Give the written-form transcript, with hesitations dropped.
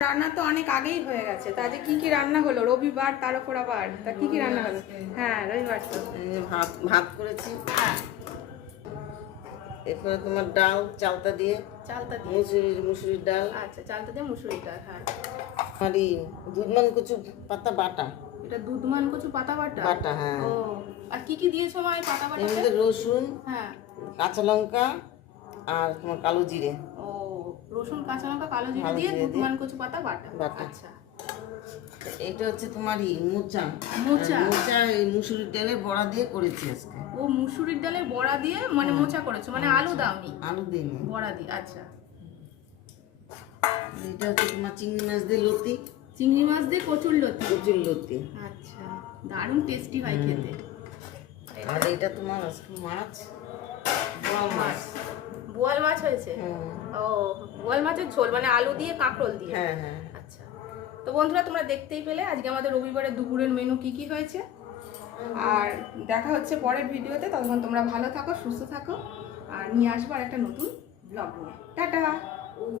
রান্না তো অনেক আগেই হয়ে গেছে। তা আজকে কি কি রান্না হলো? রবিবার, তার উপর আবার তা কি কি রান্না হলো? হ্যাঁ, রবিবার তো। ভাত ভাত করেছি। হ্যাঁ, এরপরে তোমার ডাল চালতা দিয়ে, চালতা দিয়ে। মুসুরির ডাল। আচ্ছা, চালতা দিয়ে মুসুরি ডাল। হ্যাঁ, আর দুধমান কচু পাতা বাটা। এটা দুধমান কচু পাতা বাটা। বাটা, হ্যাঁ। ও, আর কি কি দিয়েছো মা এই পাতা এর বাটাতে? মধ্যে রসুন, হ্যাঁ। কাঁচা লঙ্কা আর তোমার কালো জিরে। ও, রসুন, কাঁচা লঙ্কা, কালো জিরে কালো দিয়ে জিরে দিয়ে দুধমান কচু পাতা বাটা। বাটা। আচ্ছা। এটা হচ্ছে তোমার মোচা। মোচা। মোচা এই মুসুরির ডালের বড়া দিয়ে করেছি আজকে। ও, মুসুরির ডালের বড়া দিয়ে মানে মোচা করেছো, মানে আলু দাওনি? আলু দিইনি। বড়া দিয়ে। আচ্ছা। এটা হচ্ছে তোমার চিংড়ি মাছ দিয়ে লতি। চিংড়ি মাছ দিয়ে কচুর লতি। কচুর লতি। আচ্ছা, দারুণ টেস্টি হয় খেতে। আর এটা তোমার আজকে মাছ, বোয়াল মাছ। বোয়াল মাছ হয়েছে? ও, বোয়াল মাছের ঝোল মানে আলু দিয়ে কাঁকরোল দিয়ে? হ্যাঁ হ্যাঁ। আচ্ছা। তো বন্ধুরা, তোমরা দেখতেই পেলে আজকে আমাদের রবিবারের দুপুরের মেনু কি কি হয়েছে। আর দেখা হচ্ছে পরের ভিডিওতে। ততক্ষণ তোমরা ভালো থাকো, সুস্থ থাকো, আর নিয়ে আসবো আর একটা নতুন ব্লগ নিয়ে। টাটা।